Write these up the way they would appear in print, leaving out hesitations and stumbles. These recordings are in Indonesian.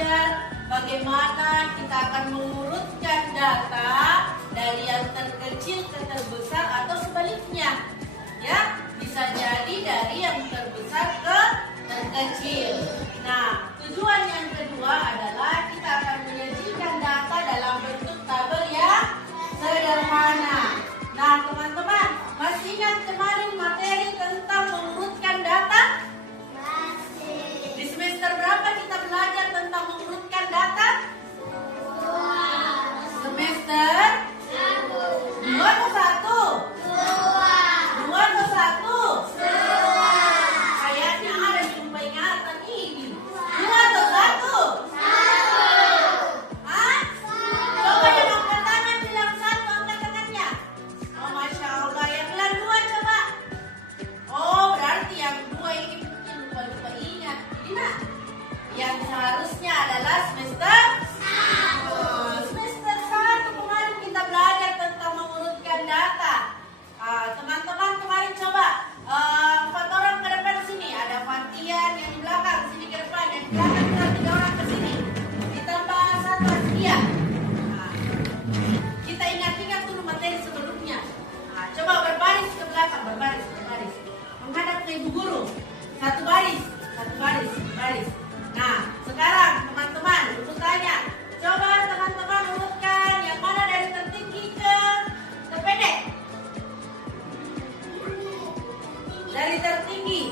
belajar bagaimana kita akan mengurutkan data dari yang terkecil ke terbesar atau sebaliknya. Ya, bisa jadi dari yang terbesar ke terkecil. Nah, tujuan yang kedua adalah kita akan menyajikan data dalam bentuk tabel yang sederhana. Nah, teman-teman, masih ingat kemarin materi tentang mengurutkan data? Masih. Di semester berapa kita belajar tentang mengurutkan data? Semester 2 atau 1? 2 atau 1? Kayaknya ada jumpa ingatan ini. 2 atau 1? Hah? Coba yang angkat tangan bilang 1, angkat tangannya. Oh, Masya Allah, yang bilang 2 coba. Oh, berarti yang 2 ini mungkin lupa-lupa ingat. Jadi nak, yang seharusnya adalah semester 1. Semester 1 kemarin kita belajar tentang mengurutkan data. Teman-teman kemarin coba 4 orang ke depan sini. Ada Fatian yang di belakang, sini ke depan. Yang di belakang kita 3 orang ke sini. Ditambah 1 Askia. Kita ingat-ingat dulu materi sebelumnya. Coba berbaris ke belakang, berbaris. Menghadap ke ibu guru. Satu baris. Nah, sekarang teman-teman, ibu tanya. Coba teman-teman urutkan yang mana dari tertinggi ke terpendek. Dari tertinggi.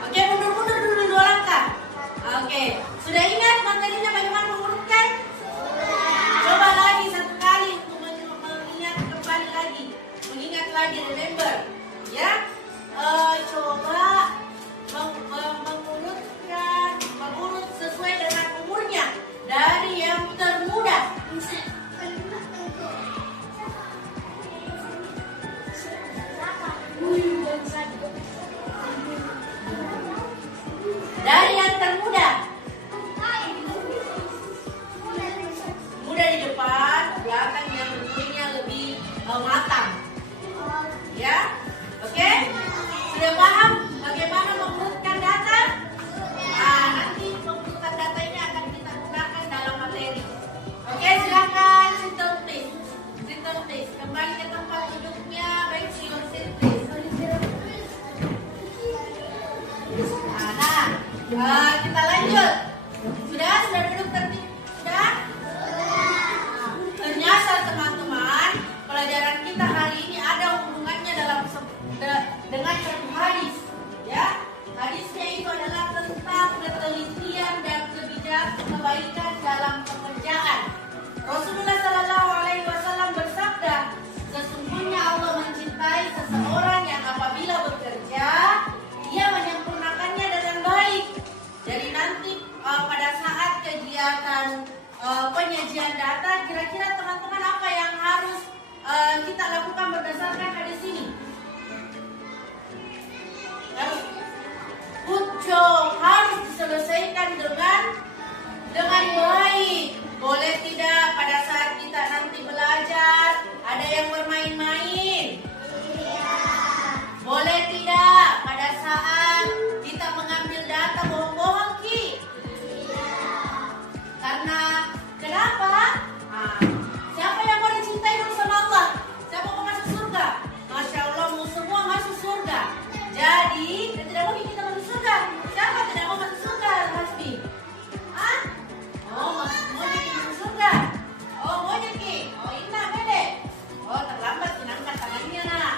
Oke, mundur dulu 2 langkah. Oke, sudah ingat materinya bagaimana mengurutkan? Coba lagi 1 kali untuk mengingat kembali lagi. Mengingat lagi, remember. Ya, coba mengurut sesuai dengan umurnya dari yang termuda. Dari yang termuda. Muda di depan, belakang yang umurnya lebih matang. Ya, oke? Sudah paham bagaimana mengurutkan data? Nanti mengurutan data ini akan kita gunakan dalam materi. Oke, silakan sit down please. Kembali ke tempat duduknya, baik to your seat please. Kita lanjut. Sudah duduk tertib? Sudah? Ternyata teman-teman, pelajaran kita hari ini ada hubungannya dengan satu hadis. Ya, hadisnya itu adalah tentang ketelitian dan kebaikan dalam pekerjaan. Rasulullah SAW bersabda, sesungguhnya Allah mencintai seseorang yang apabila bekerja, dia menyempurnakannya dengan baik. Jadi nanti pada saat kegiatan penyajian data, kira-kira teman-teman apa yang harus kita lakukan berdasarkan hadis ini? Harus diselesaikan dengan baik. Boleh tidak pada saat kita nanti belajar ada yang bermain-main? Boleh tidak pada saat kita mengambil data bohong-bohong, Ki? Karena kenapa? Siapa yang mau dicintai dulu sama Allah? Siapa mau masuk surga? Masya Allah, mau semua masuk surga. Jadi, tidak mungkin kita masuk surga. Siapa tidak mau masuk surga, Hasbi? Oh, mau jadi masuk surga? Oh, mau jadi? Oh, ini bede. Oh, terlambat, angkat tangannya, nak.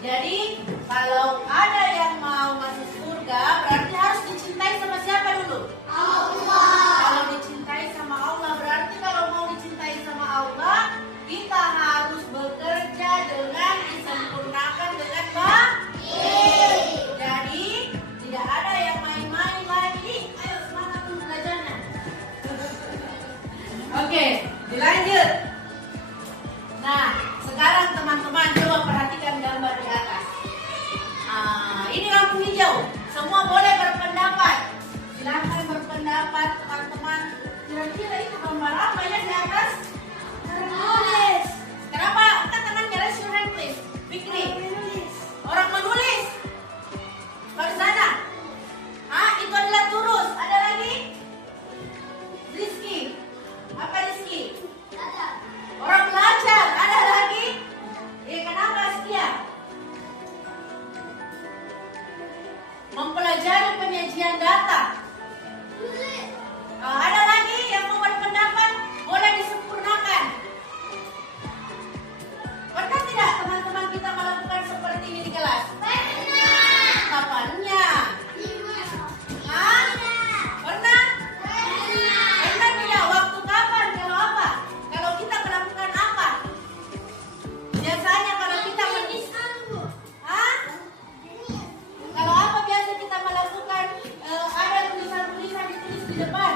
Jadi, kalau ada yang mau masuk surga, berarti harus dicintai sama siapa dulu? Allah. Kalau dicintai sama Allah, berarti kalau mau dicintai sama Allah, kita harus bekerja dengan disempurnakan dengan baik. Jadi, tidak ada yang main-main lagi. Ayo semangat dulu belajarnya. Oke, dilanjut. Nah, sekarang teman-teman coba perhatikan gambar di atas. Ini lampu hijau. Semua boleh berpendapat. Silakan berpendapat teman-teman. Kira-kira itu gambar apa ya di atas? depan.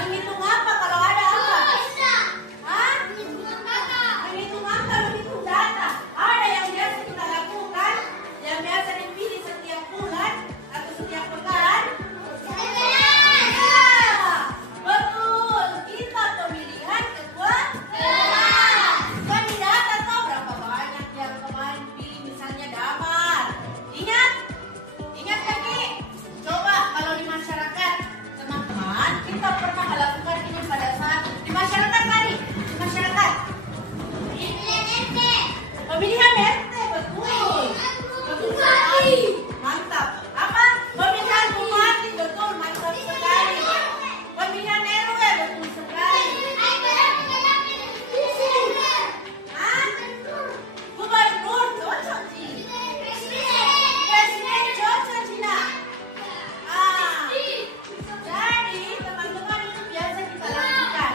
Menghitung apa kalau ada apa? Hah? Menghitung apa? Menghitung data. Ada yang biasa kita lakukan, yang biasa dipilih setiap bulan atau setiap pekan. Ya, betul. Kita pemilihan ketua kelas. Kandidat tahu berapa banyak yang kemarin pilih misalnya Damar. Ingat? Ingat kan Ki? Coba kalau di masyarakat, teman-teman, kita pernah melakukan ini pada saat di masyarakat tadi. Di masyarakat. Pemilihan RT, betul. Betul sekali. Mantap. Apa? Pemilihan bupati, betul. Mantap sekali. Pemilihan RW, betul sekali. Hah? Gubernur, cocok sih. Presiden, cocok Cina. Jadi teman-teman itu biasa kita lakukan.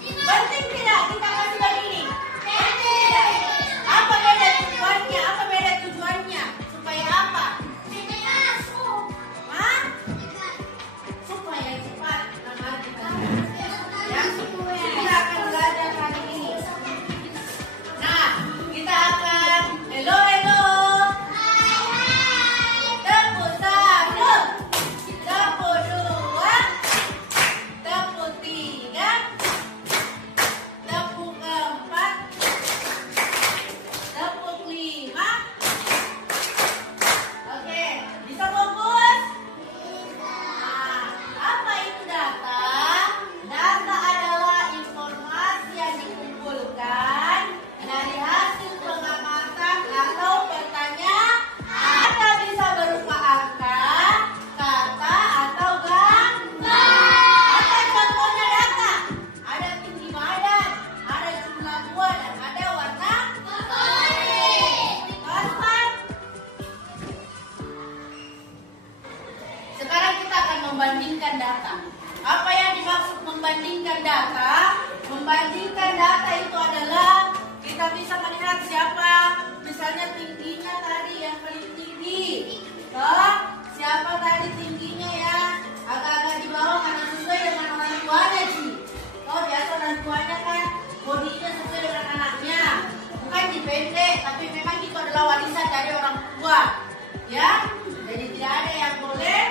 Penting tidak kita kasih begini? Penting tidak? Apa beda tujuannya? Apa beda tujuannya? Supaya apa? Hah? Supaya cepat. Yang kita akan belajar hari ini. Nah, kita akan hello. Tepuk satu, tepuk dua, tepuk tiga, tepuk empat, tepuk lima. Oke, bisa fokus? Nah, apa itu data? Data adalah informasi yang dikumpulkan dari hasil pengamatan atau pertanyaan. Data bisa berupa angka, kata, atau gambar. Apa contohnya data? Ada tinggi badan, ada jumlah buah, dan ada warna fosfor. Sekarang kita akan membandingkan data. Apa yang dimaksud membandingkan data? Membandingkan data itu adalah kita bisa melihat siapa, misalnya tingginya tadi yang paling tinggi. Toh, siapa tadi tingginya ya? Agak-agak di bawah karena sesuai dengan orang tuanya sih. Toh, biasa orang tuanya kan bodinya sesuai dengan anaknya. Bukan dipendek, tapi memang itu adalah warisan dari orang tua. Ya, jadi tidak ada yang boleh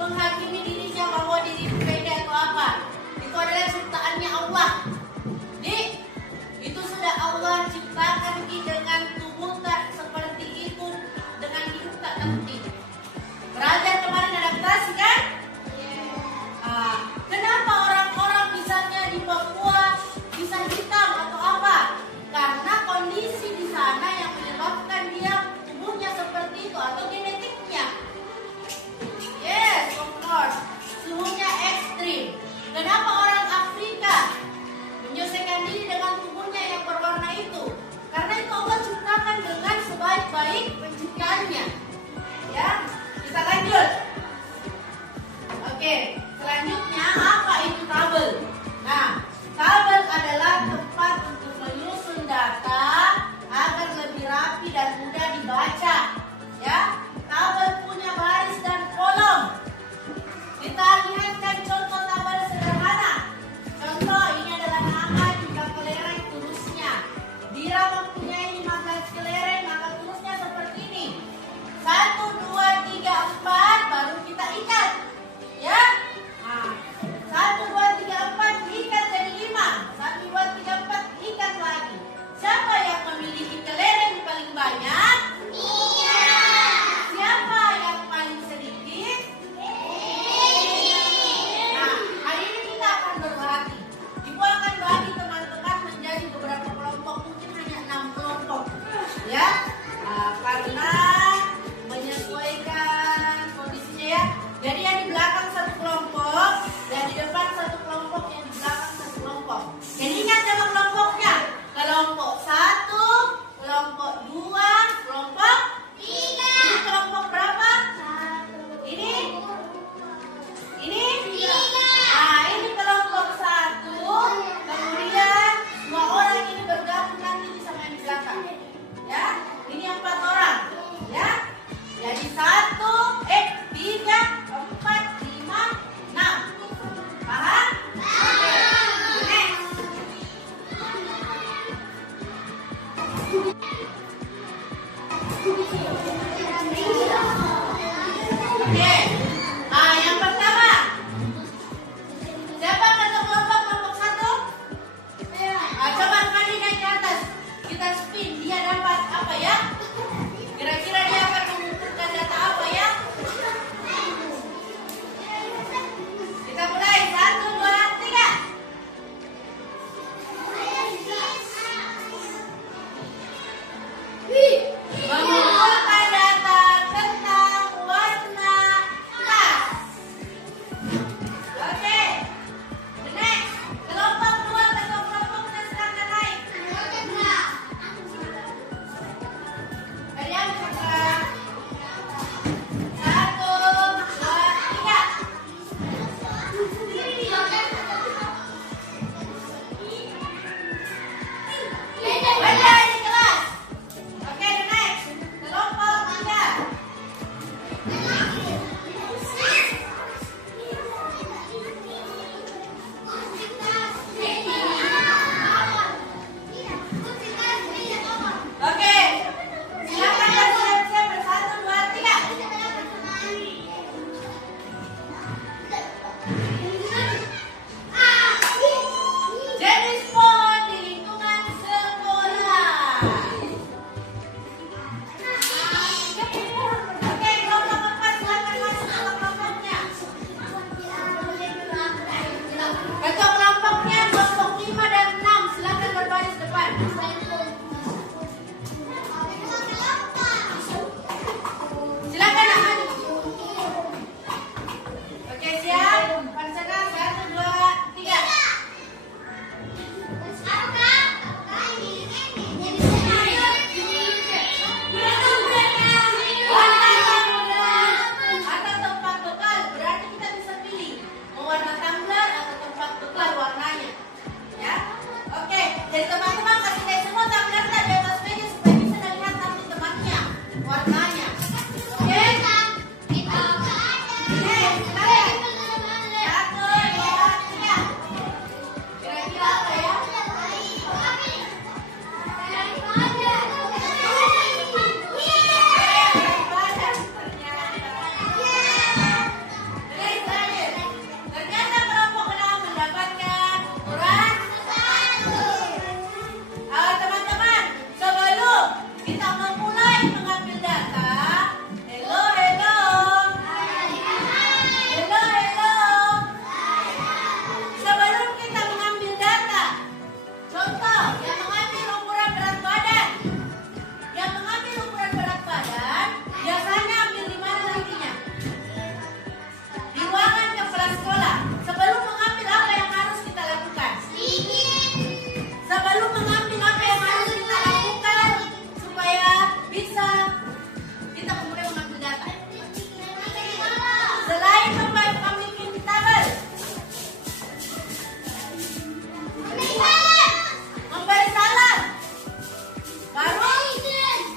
menghakimi dirinya bahwa diri pendek atau apa. Itu adalah ciptaannya Allah. Dik, itu sudah Allah ciptakan Ki dengan tubuh tak seperti itu, dengan hidup tak penting. Oke. Yang pertama. Siapa ketua kelompok 1? Coba Kandi naik ke atas. Kita spin. Dia dapat apa ya? Kira-kira dia akan mengumpulkan data apa ya? Kita mulai. 1, 2, 3. Mengumpulkan data tentang warna tas. Oke. Next. Kelompok 2 atau kelompoknya silakan naik. Kalian segera. 1, 2, 3. Beda di kelas. Oke, next. Kelompok 3. Oke. Silakan bersiap-siap. 1, 2, 3. Jenis pohon di lingkungan sekolah. Oke, kelompok 4 silakan masuk ke kelompoknya. Ketua kelompoknya kelompok 5 dan 6 silakan berbaris depan. Silakan nak maju. Oke, siap. Pancana 1, 2, 3. Warna tumbler atau tempat bekal, berarti kita bisa pilih mau warna tumbler atau tempat bekal warnanya. Ya, oke. Jadi teman-teman kasih lihat semua tumbler di atas meja supaya bisa dilihat nanti temannya warnanya. Oke. Oke, silakan. 1, 2, 3. Kira-kira apa ya? Ternyata kelompok 6 mendapatkan ukuran. Teman-teman, sebelum kita memulai mengambil data, hello. Sebelum kita mengambil data, contoh yang mengambil ukuran berat badan. Yang mengambil ukuran berat badan biasanya ambil di mana nantinya? Di ruangan kepala sekolah. Sebelum mengambil apa yang harus kita lakukan? Sebelum mengambil apa yang harus kita lakukan supaya bisa kita kemudian mengambil data. Selain mengambil tabel, memberi salam, baru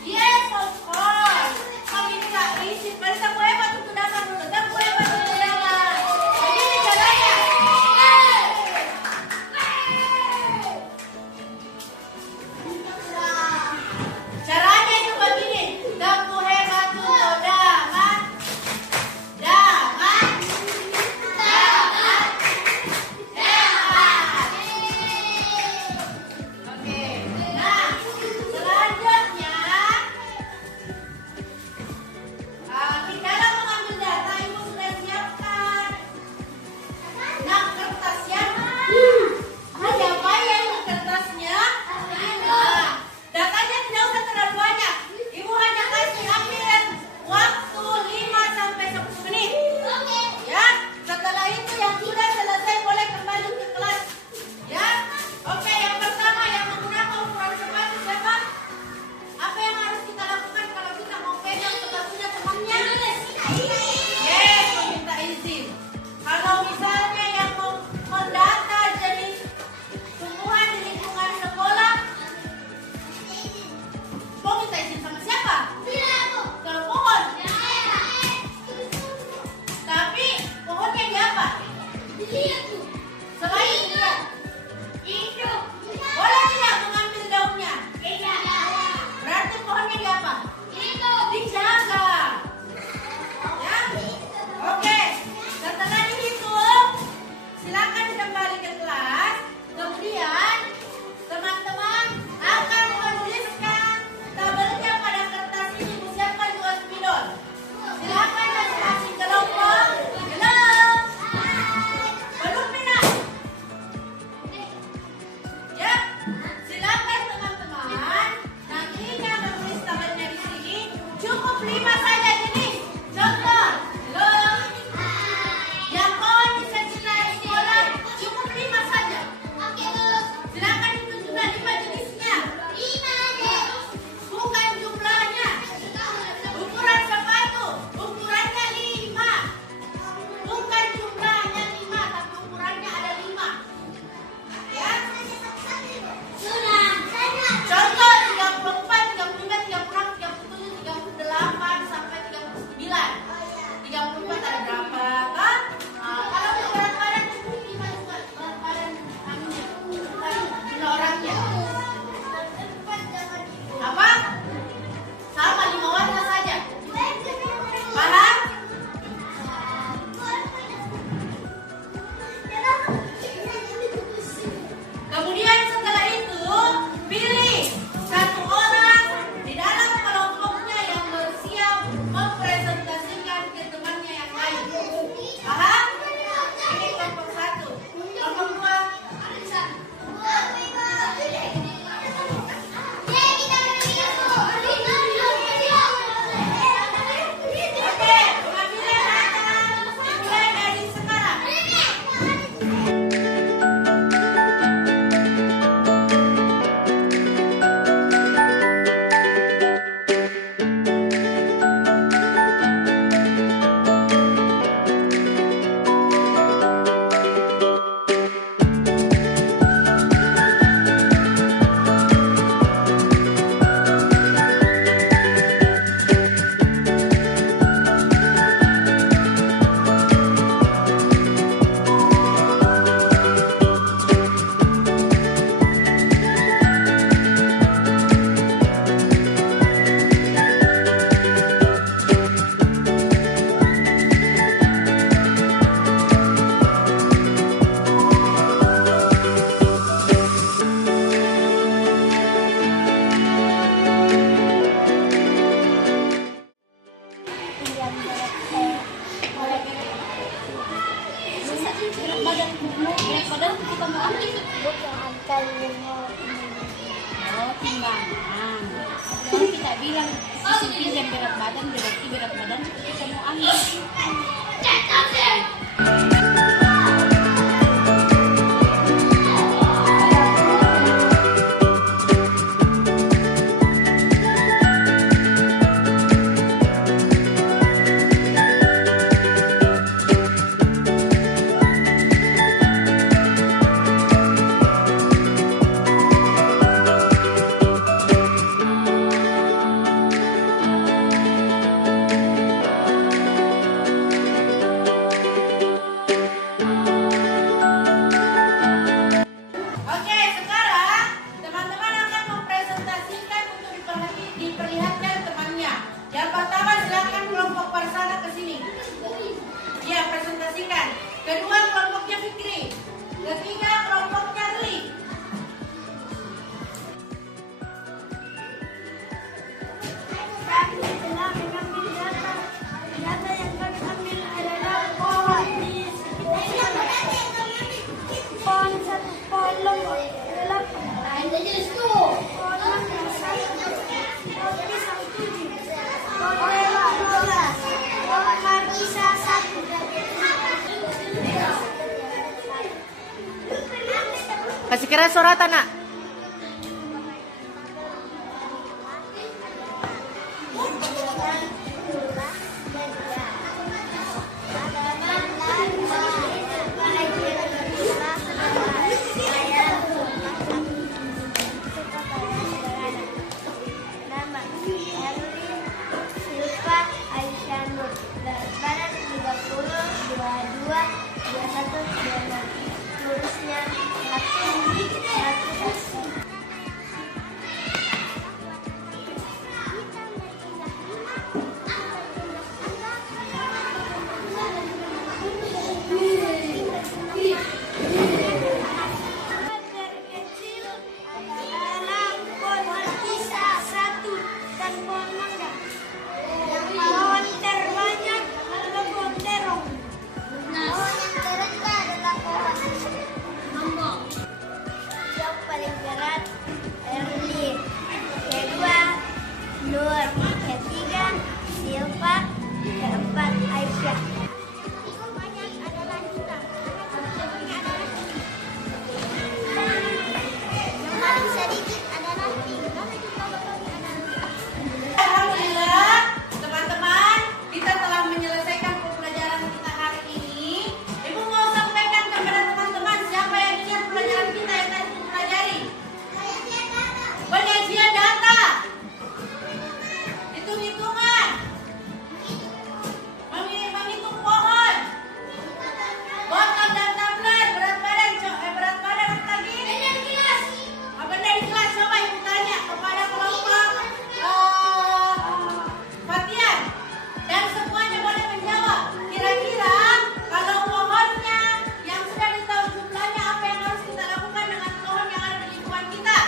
yes of course meminta izin. Mari tepuk hebat untuk dapat dulu. Tepuk hebat untuk dapat. Begini caranya. Caranya itu begini. Tepuk hebat untuk dapat. Oke. Nah, selanjutnya di dalam mengambil data ibu sudah siapkan. Nah, kertas ya. Ada apa ya kertasnya? Datanya tidak usah terlalu banyak. Ibu hanya kasih ambil waktu 5 sampai 10 menit. Ya, setelah itu yang sudah selesai boleh kembali ke kelas. Ya, oke. Yang pertama yang menggunakan ukuran sepatu siapa? Apa yang harus kita lakukan kalau kita mau pegang sepatunya temannya? Yes, meminta izin. Kalau misalnya yang mau mendata jenis tumbuhan di lingkungan sekolah, mau minta izin sama siapa? Kalau pohon. Tapi pohonnya di apa? Selain itu, boleh tidak mengambil daunnya? Berarti pohonnya di apa? Dijaga. Ya, Berat badan kita mau ambil. Bukan kalimo. Oh, timbangan. Kalau kita bilang sisi yang berat badan, berarti berat badan kita mau ambil. Oke, sekarang teman-teman akan mempresentasikan untuk diperlihatkan temannya. Yang pertama silakan kelompok Parsana ke sini. Ya, presentasikan. Kedua kelompoknya Fikri. Ketiga kelompoknya Rli. Kami telah mengambil data. Data yang kami ambil adalah pohon di sekitar pohon satu pohon lombok adalah pohon pisang 7, pohon lewat 12, pohon markisa 1. Kasih kira suara tanah. Nama Erlin Silva Aisyah Nur. Berat badan 30, 22, 21, 26. Lurusnya 1. Terkecil adalah pohon pisang 1 dan pohon mangga. Pohon terbanyak adalah pohon terong. Pohon yang terendah adalah pohon mangga. Yang paling berat Erlin. Kedua Nur. Ketiga Silva. Keempat Aisyah. Banyak adalah kita. Yang paling sedikit adalah Alhamdulillah, teman-teman, kita telah menyelesaikan pembelajaran kita hari ini. Ibu mau sampaikan kepada teman-teman siapa yang ingat pelajaran kita yang tadi kita pelajari. Penyajian data, hitung-hitungan, menghitung pohon, botol dan tumbler, berat badan apa lagi? Benda di kelas. Coba ibu tanya kepada kelompok Fatian dan semuanya boleh menjawab. Kira-kira kalau pohonnya yang sudah ditahu jumlahnya, apa yang harus kita lakukan dengan pohon yang ada di lingkungan kita?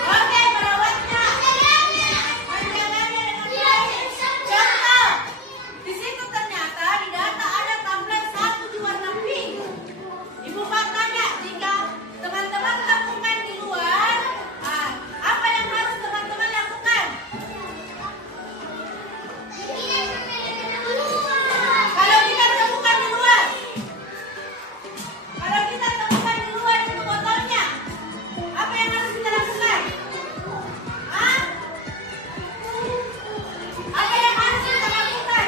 Oke, merawatnya, menjaganya dengan baik. Contoh, di situ ternyata di data ada tumbler 1 di warna pink. Ibu Pak tanya, jika teman-teman lakukan di luar, apa yang harus teman-teman lakukan? Kalau kita temukan di luar, itu botolnya, apa yang harus kita lakukan? Apa yang harus kita lakukan?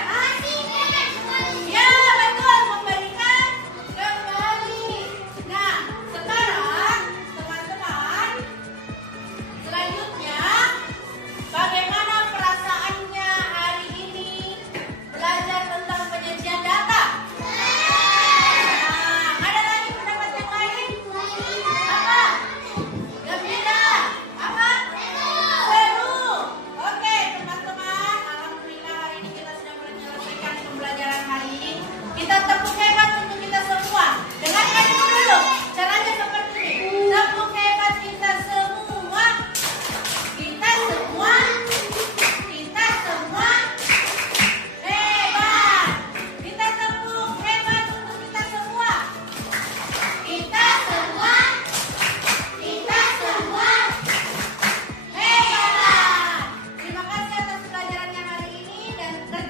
Ya, betul, memberikan kembali. Nah, sekarang teman-teman, selanjutnya bagaimana perasaannya hari ini belajar tentang penyajian data? Ada lagi pendapat yang lain? Apa? Gembira? Apa? Seru. Oke, teman-teman, alhamdulillah hari ini kita sudah menyelesaikan pembelajaran hari ini. Kita tepuk hebat untuk kita semua. Dengarkan dulu. Caranya seperti ini. Tepuk hebat kita semua. Kita semua hebat. Kita tepuk hebat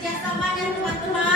kerjasamanya teman-teman.